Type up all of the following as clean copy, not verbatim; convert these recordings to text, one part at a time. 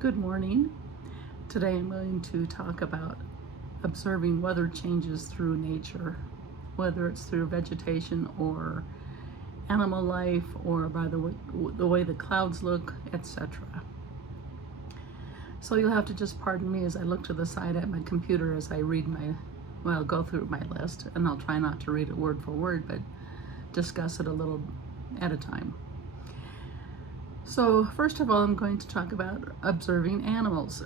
Good morning. Today I'm going to talk about observing weather changes through nature, whether it's through vegetation or animal life or by the way the clouds look, etc. So you'll have to just pardon me as I look to the side at my computer as I go through my list, and I'll try not to read it word for word, but discuss it a little at a time. So first of all, I'm going to talk about observing animals.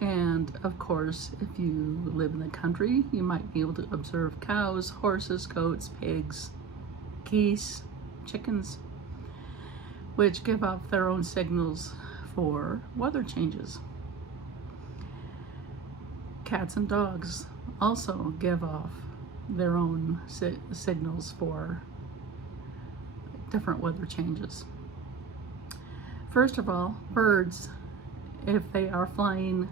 And of course, if you live in the country, you might be able to observe cows, horses, goats, pigs, geese, chickens, which give off their own signals for weather changes. Cats and dogs also give off their own signals for different weather changes. First of all, birds, if they are flying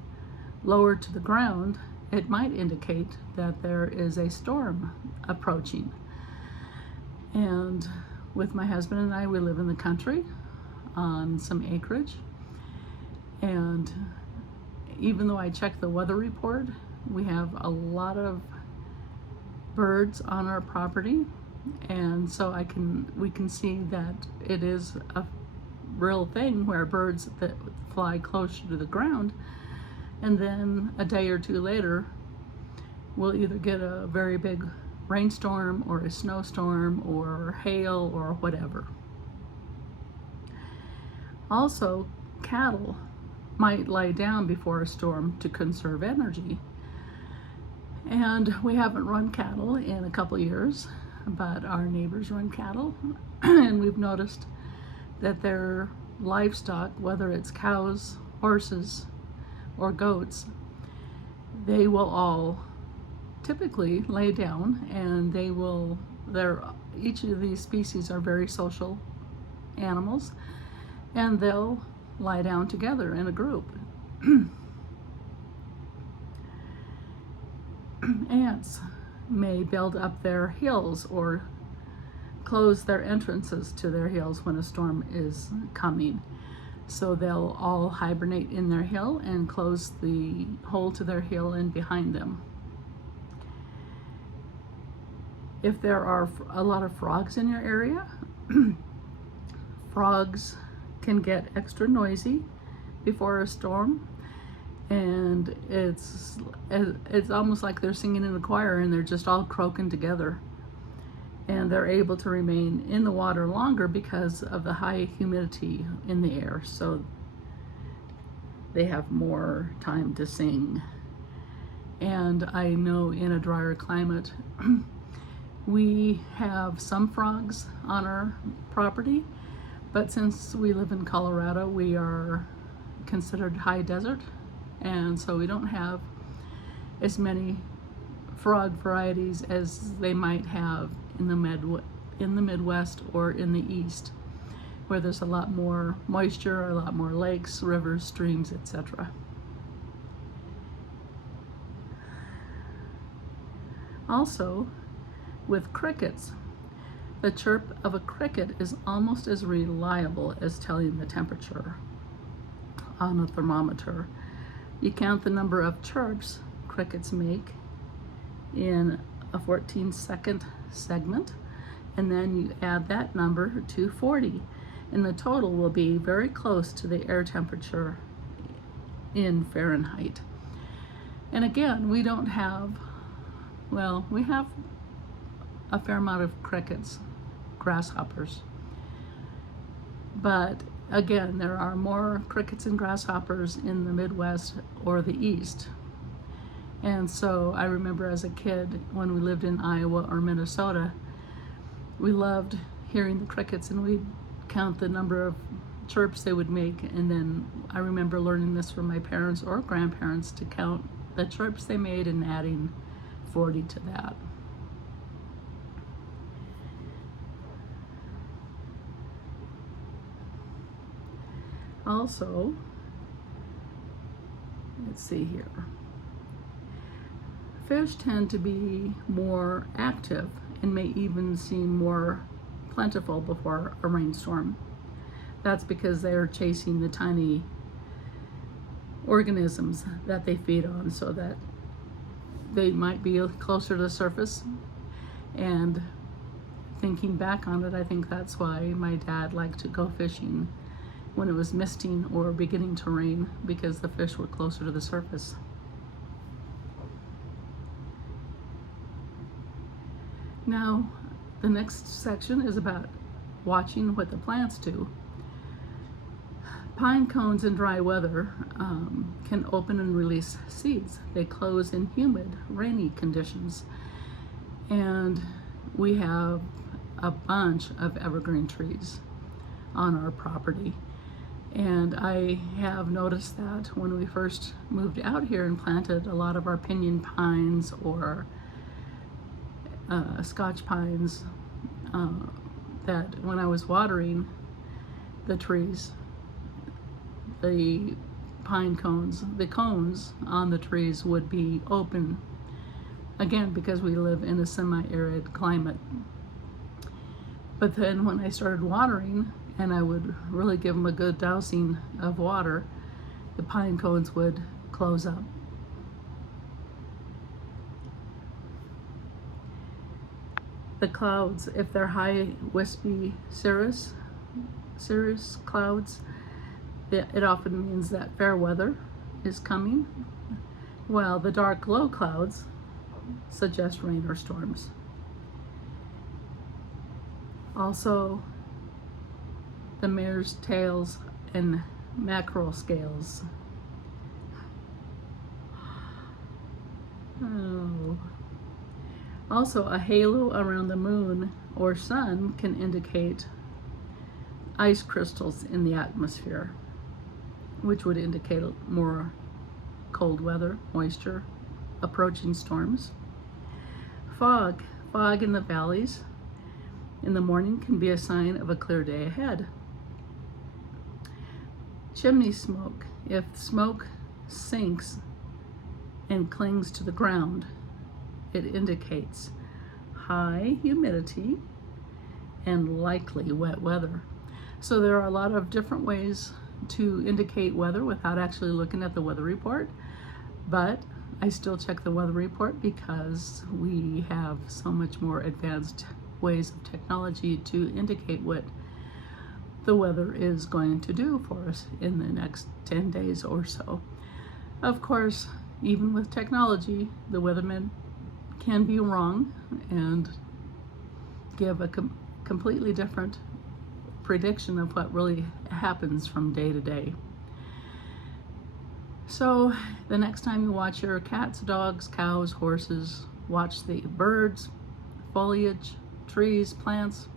lower to the ground, it might indicate that there is a storm approaching. And with my husband and I, we live in the country on some acreage. And even though I check the weather report, we have a lot of birds on our property. And so we can see that it is a real thing where birds that fly closer to the ground, and then a day or two later we'll either get a very big rainstorm or a snowstorm or hail or whatever. Also, cattle might lie down before a storm to conserve energy. And we haven't run cattle in a couple years, but our neighbors run cattle and we've noticed that their livestock, whether it's cows, horses, or goats, they will all typically lay down, and each of these species are very social animals, and they'll lie down together in a group. Ants may build up their hills or close their entrances to their hills when a storm is coming. So they'll all hibernate in their hill and close the hole to their hill and behind them. If there are a lot of frogs in your area, frogs can get extra noisy before a storm, and it's almost like they're singing in a choir and they're just all croaking together. And they're able to remain in the water longer because of the high humidity in the air, so they have more time to sing. And I know in a drier climate, we have some frogs on our property, but since we live in Colorado, we are considered high desert, and so we don't have as many frog varieties as they might have in the Midwest or in the East, where there's a lot more moisture, a lot more lakes, rivers, streams, etc. Also, with crickets, the chirp of a cricket is almost as reliable as telling the temperature on a thermometer. You count the number of chirps crickets make in a 14-second segment, and then you add that number to 40, and the total will be very close to the air temperature in Fahrenheit. And again, we have a fair amount of crickets, grasshoppers, but again, there are more crickets and grasshoppers in the Midwest or the East. And so I remember as a kid, when we lived in Iowa or Minnesota, we loved hearing the crickets, and we'd count the number of chirps they would make. And then I remember learning this from my parents or grandparents to count the chirps they made and adding 40 to that. Also, let's see here. Fish tend to be more active and may even seem more plentiful before a rainstorm. That's because they're chasing the tiny organisms that they feed on, so that they might be closer to the surface. And thinking back on it, I think that's why my dad liked to go fishing when it was misting or beginning to rain, because the fish were closer to the surface. Now, the next section is about watching what the plants do. Pine cones in dry weather can open and release seeds. They close in humid, rainy conditions. And we have a bunch of evergreen trees on our property. And I have noticed that when we first moved out here and planted a lot of our pinyon pines or Scotch pines, that when I was watering the trees, the pine cones, the cones on the trees would be open, again because we live in a semi-arid climate. But then when I started watering, and I would really give them a good dousing of water, the pine cones would close up. The clouds, if they're high wispy cirrus clouds, it often means that fair weather is coming, while the dark low clouds suggest rain or storms. Also, the mare's tails and mackerel scales. Oh. Also, a halo around the moon or sun can indicate ice crystals in the atmosphere, which would indicate more cold weather, moisture, approaching storms. Fog in the valleys in the morning can be a sign of a clear day ahead. Chimney smoke, if smoke sinks and clings to the ground, it indicates high humidity and likely wet weather. So there are a lot of different ways to indicate weather without actually looking at the weather report, but I still check the weather report because we have so much more advanced ways of technology to indicate what the weather is going to do for us in the next 10 days or so. Of course, even with technology, the weathermen can be wrong and give a completely different prediction of what really happens from day to day. So the next time you watch your cats, dogs, cows, horses, watch the birds, foliage, trees, plants,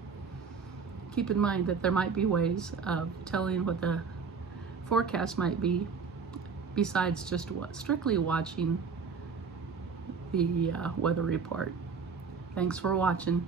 keep in mind that there might be ways of telling what the forecast might be besides just strictly watching the weather report. Thanks for watching.